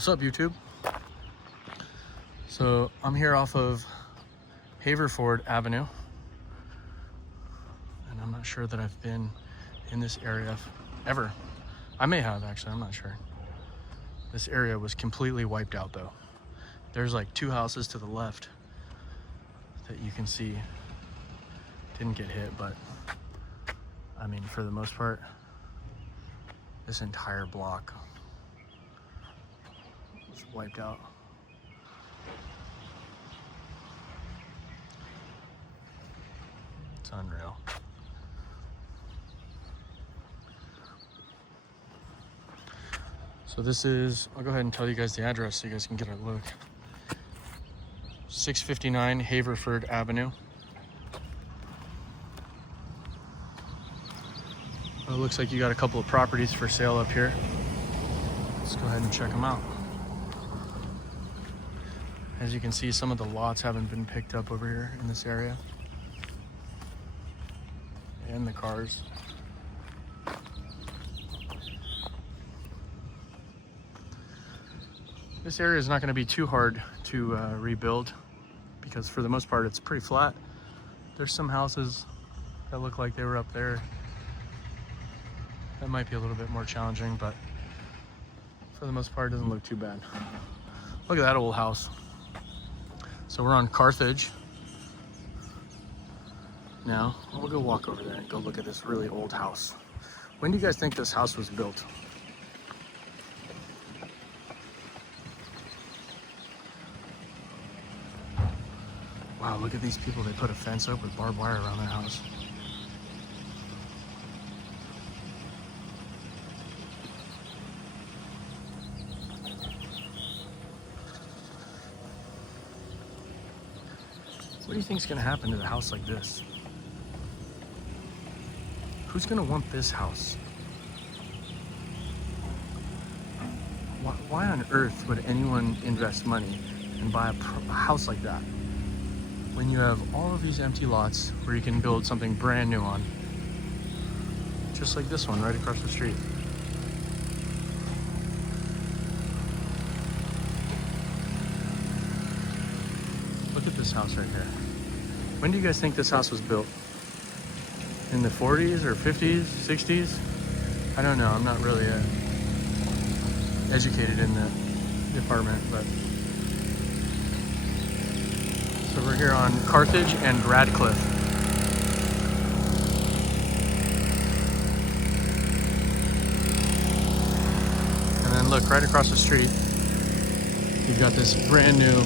What's up, YouTube? So I'm here off of Haverford Avenue, and I'm not sure that I've been in this area ever. I may have, actually, I'm not sure. This area was completely wiped out though. There's like 2 houses to the left that you can see didn't get hit, but I mean, for the most part, this entire block was wiped out. It's unreal. So this is, I'll go ahead and tell you guys the address so you guys can get a look. 659 Haverford Avenue. Well, it looks like you got a couple of properties for sale up here. Let's go ahead and check them out. As you can see, some of the lots haven't been picked up over here in this area. And the cars. This area is not going to be too hard to rebuild because for the most part it's pretty flat. There's some houses that look like they were up there. That might be a little bit more challenging, but for the most part it doesn't look too bad. Look at that old house. So we're on Carthage now. We'll go walk over there and go look at this really old house. When do you guys think this house was built? Wow, look at these people. They put a fence up with barbed wire around their house. What do you think is going to happen to a house like this? Who's going to want this house? Why on earth would anyone invest money and buy a house like that when you have all of these empty lots where you can build something brand new on? Just like this one right across the street. Look at this house right here. When do you guys think this house was built? In the 40s or 50s, 60s? I don't know, I'm not really educated in the department, but. So we're here on Carthage and Radcliffe. And then look, right across the street, you've got this brand new,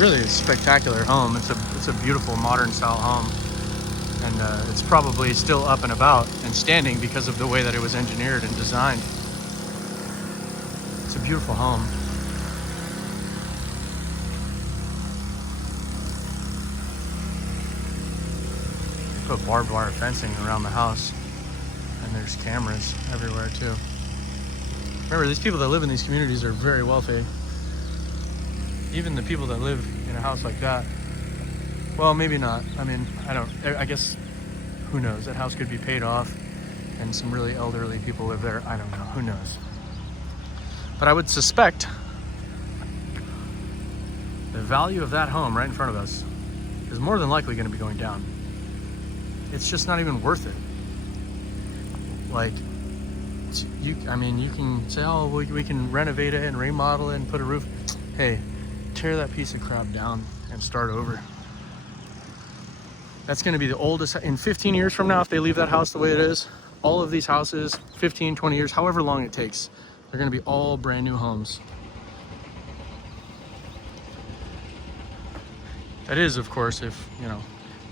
really spectacular home. It's a beautiful modern style home. And it's probably still up and about and standing because of the way that it was engineered and designed. It's a beautiful home. They put barbed wire fencing around the house, and there's cameras everywhere too. Remember, these people that live in these communities are very wealthy. Even the people that live in a house like that, well, maybe not. I mean, I guess, who knows? That house could be paid off and some really elderly people live there. I don't know, who knows? But I would suspect the value of that home right in front of us is more than likely going to be going down. It's just not even worth it. Like, you can say, oh, we can renovate it and remodel it and put a roof. Hey, tear that piece of crap down and start over. That's going to be the oldest. In 15 years from now, if they leave that house the way it is, all of these houses, 15, 20 years, however long it takes, they're going to be all brand new homes. That is, of course, if,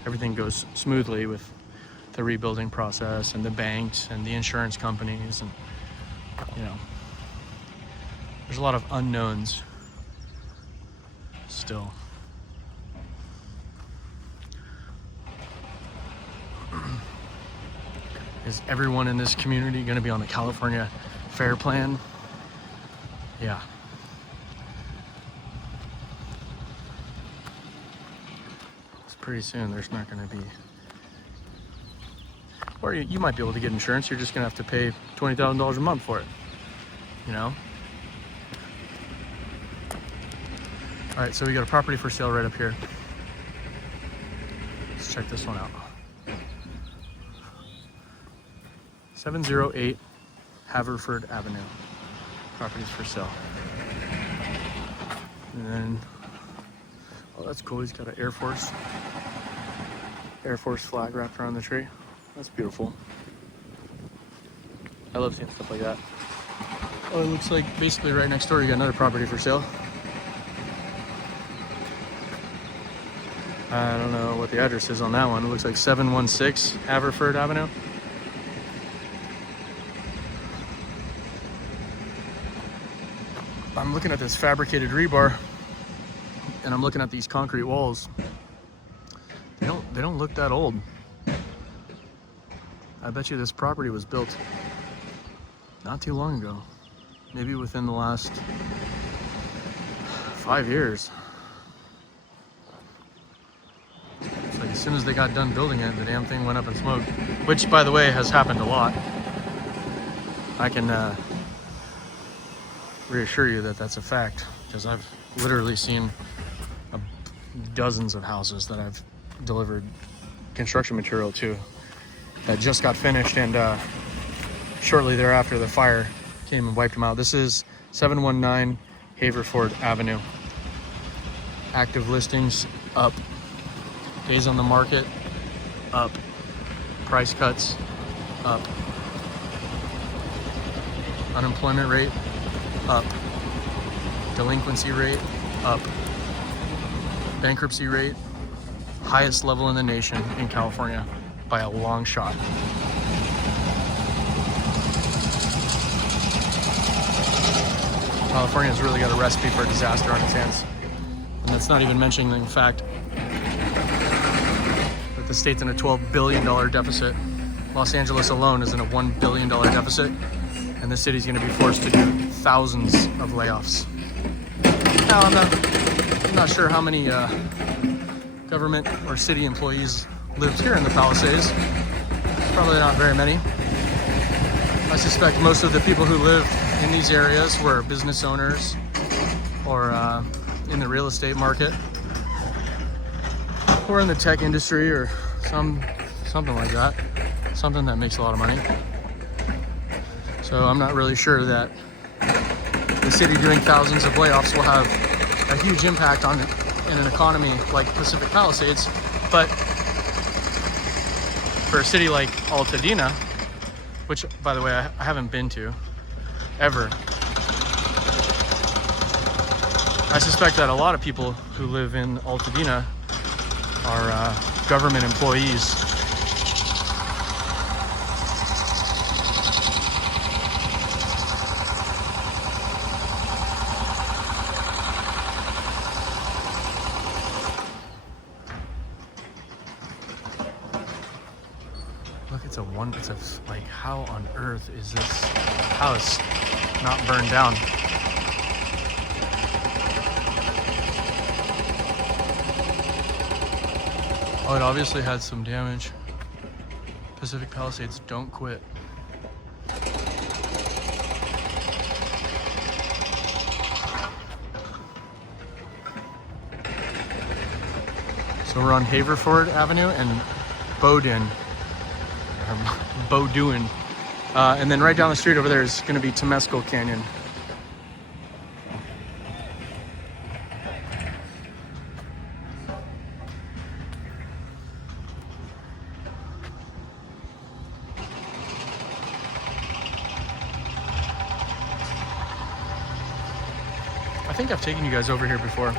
everything goes smoothly with the rebuilding process and the banks and the insurance companies, and, there's a lot of unknowns still. Is everyone in this community going to be on the California Fair Plan? Yeah. It's pretty soon there's not going to be. Or you might be able to get insurance. You're just going to have to pay $20,000 a month for it. All right, so we got a property for sale right up here. Let's check this one out. 708 Haverford Avenue. Properties for sale. And then, oh, that's cool. He's got an Air Force flag wrapped around the tree. That's beautiful. I love seeing stuff like that. Oh, it looks like basically right next door you got another property for sale. I don't know what the address is on that one. It looks like 716 Haverford Avenue. I'm looking at this fabricated rebar and I'm looking at these concrete walls. They don't look that old. I bet you this property was built not too long ago. Maybe within the last 5 years. It's like as soon as they got done building it, the damn thing went up in smoke. Which, by the way, has happened a lot. I can reassure you that that's a fact, because I've literally seen dozens of houses that I've delivered construction material to that just got finished, and shortly thereafter the fire came and wiped them out. This is 719 Haverford Avenue. Active listings up. Days on the market up. Price cuts up. Unemployment rate up. Delinquency rate up. Bankruptcy rate highest level in the nation in California by a long shot. California's really got a recipe for a disaster on its hands. And that's not even mentioning the fact that the state's in a $12 billion deficit. Los Angeles alone is in a $1 billion deficit, and the city's gonna be forced to do thousands of layoffs. Now, I'm not sure how many government or city employees lived here in the Palisades. Probably not very many. I suspect most of the people who live in these areas were business owners or in the real estate market or in the tech industry or something like that. Something that makes a lot of money. So I'm not really sure that the city doing thousands of layoffs will have a huge impact on in an economy like Pacific Palisades, but for a city like Altadena, which, by the way, I haven't been to ever, I suspect that a lot of people who live in Altadena are government employees. Look, it's a like, how on earth is this house not burned down? Oh, it obviously had some damage. Pacific Palisades, don't quit. So we're on Haverford Avenue and Bowdoin. And then right down the street over there is going to be Temescal Canyon. I think I've taken you guys over here before.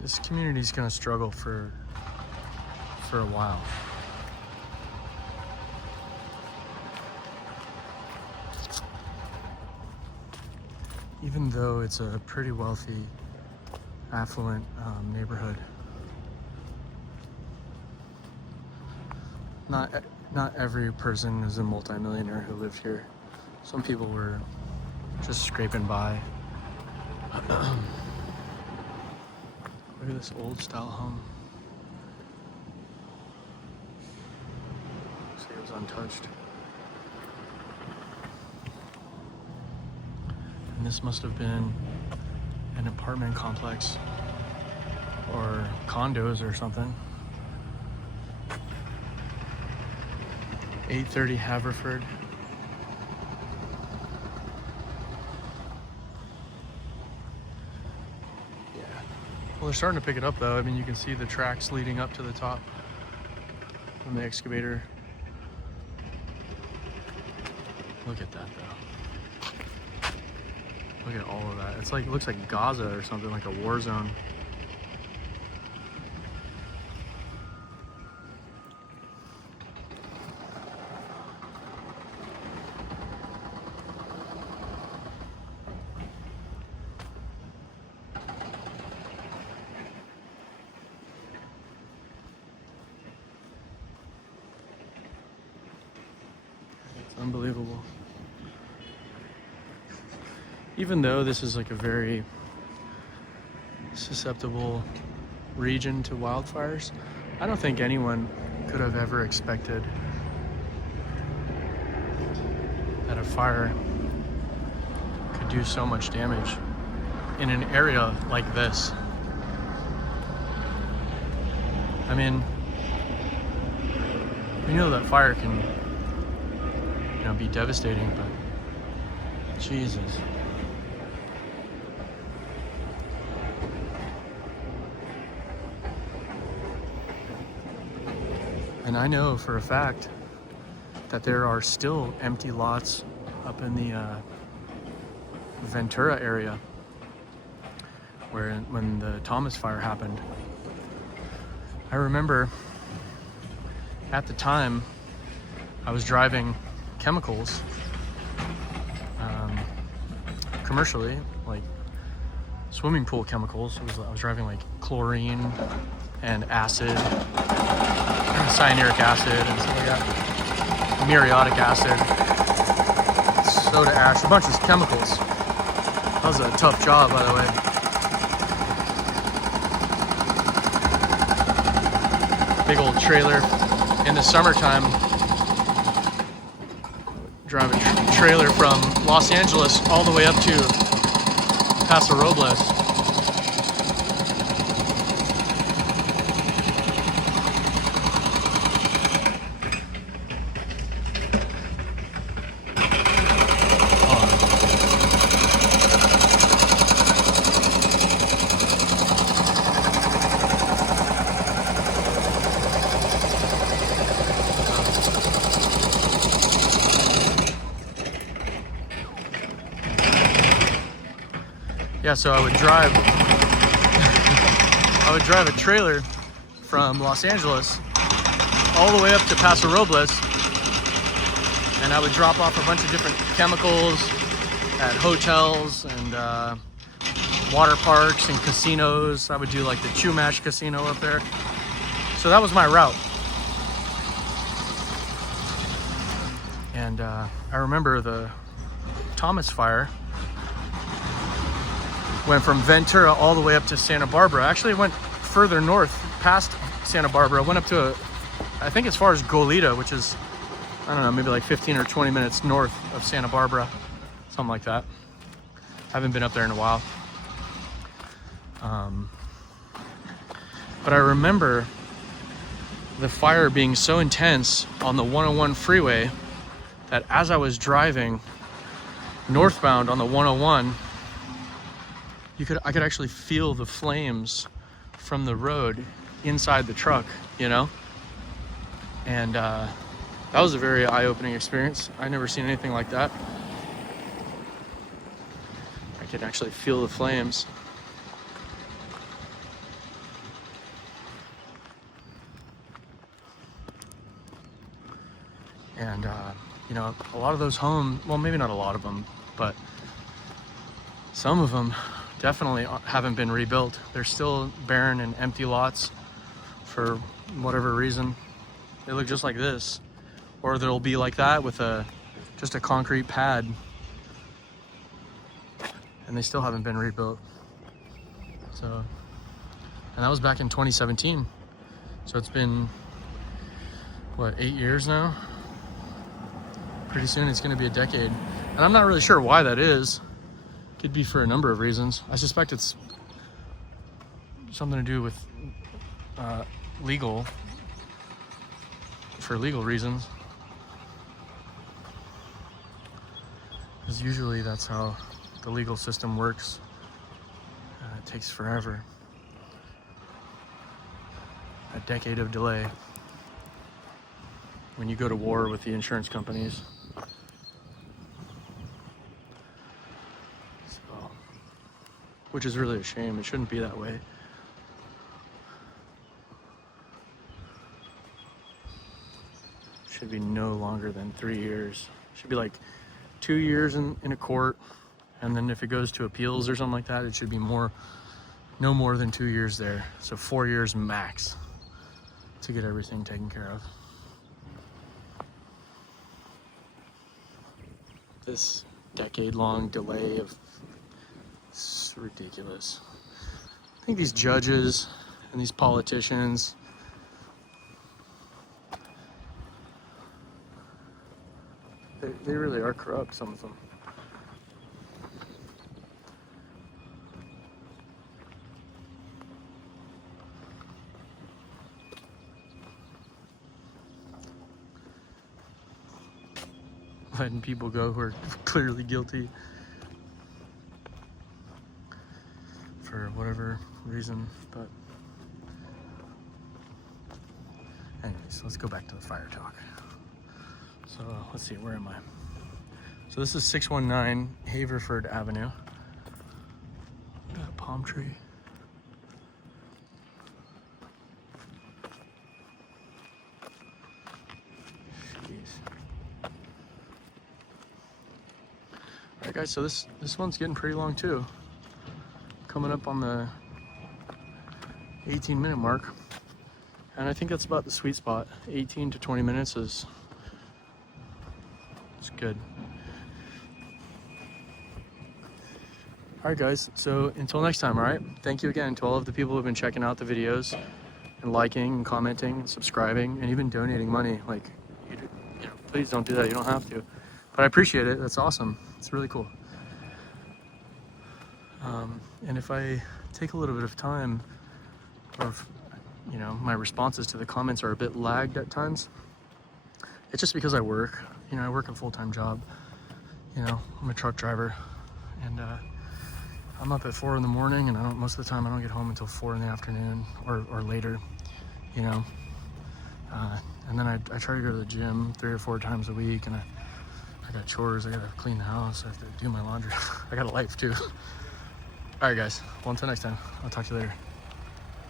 This community's gonna struggle for a while. Even though it's a pretty wealthy, affluent neighborhood, not every person is a multimillionaire who lived here. Some people were just scraping by. Look at this old style home. Looks like it was untouched. And this must have been an apartment complex or condos or something. 830 Haverford. Yeah. Well, they're starting to pick it up though. I mean, you can see the tracks leading up to the top from the excavator. Look at that though. Look at all of that. It's like, it looks like Gaza or something, like a war zone. It's unbelievable. Even though this is like a very susceptible region to wildfires, I don't think anyone could have ever expected that a fire could do so much damage in an area like this. I mean, we know that fire can, you know, be devastating, but Jesus. And I know for a fact that there are still empty lots up in the Ventura area where when the Thomas fire happened. I remember at the time I was driving chemicals commercially, like swimming pool chemicals. I was driving like chlorine and acid, cyanuric acid and stuff like that, muriatic acid, soda ash, a bunch of chemicals. That was a tough job, by the way. Big old trailer in the summertime. Drive a trailer from Los Angeles all the way up to Paso Robles. Yeah, so I would drive a trailer from Los Angeles all the way up to Paso Robles, and I would drop off a bunch of different chemicals at hotels and water parks and casinos. I would do like the Chumash Casino up there. So that was my route. And I remember the Thomas fire went from Ventura all the way up to Santa Barbara. Actually, it went further north past Santa Barbara. It went up to, I think as far as Goleta, which is, I don't know, maybe like 15 or 20 minutes north of Santa Barbara, something like that. I haven't been up there in a while. But I remember the fire being so intense on the 101 freeway that as I was driving northbound on the 101, I could actually feel the flames from the road inside the truck, you know? And that was a very eye-opening experience. I never seen anything like that. I could actually feel the flames. And, you know, a lot of those homes, well, maybe not a lot of them, but some of them definitely haven't been rebuilt. They're still barren and empty lots for whatever reason. They look just like this, or they'll be like that with just a concrete pad, and they still haven't been rebuilt. So, and that was back in 2017. So it's been, what, 8 years now? Pretty soon it's gonna be a decade. And I'm not really sure why that is. Could be for a number of reasons. I suspect it's something to do with legal reasons. Because usually that's how the legal system works. It takes forever. A decade of delay when you go to war with the insurance companies. So, which is really a shame. It shouldn't be that way. Should be no longer than 3 years. Should be like 2 years in a court, and then if it goes to appeals or something like that, it should be no more than 2 years there. So 4 years max to get everything taken care of. This decade-long delay it's ridiculous. I think these judges and these politicians, they really are corrupt, some of them. Letting people go who are clearly guilty for whatever reason. But anyways, let's go back to the fire talk. So let's see, where am I? So this is 619 Haverford Avenue. Got a palm tree. Alright guys, so this one's getting pretty long too. Coming up on the 18-minute mark. And I think that's about the sweet spot. 18 to 20 minutes is good. Alright guys, so until next time, alright? Thank you again to all of the people who have been checking out the videos and liking and commenting and subscribing and even donating money. Like, you know, please don't do that, you don't have to. But I appreciate it, that's awesome. It's really cool. And if I take a little bit of time, or if, you know, my responses to the comments are a bit lagged at times, it's just because I work. You know, I work a full-time job. You know, I'm a truck driver, and I'm up at 4 in the morning, and most of the time I don't get home until 4 in the afternoon or later. You know, and then I try to go to the gym 3 or 4 times a week, and I got chores. I gotta clean the house. I have to do my laundry. I got a life too. All right, guys. Well, until next time, I'll talk to you later.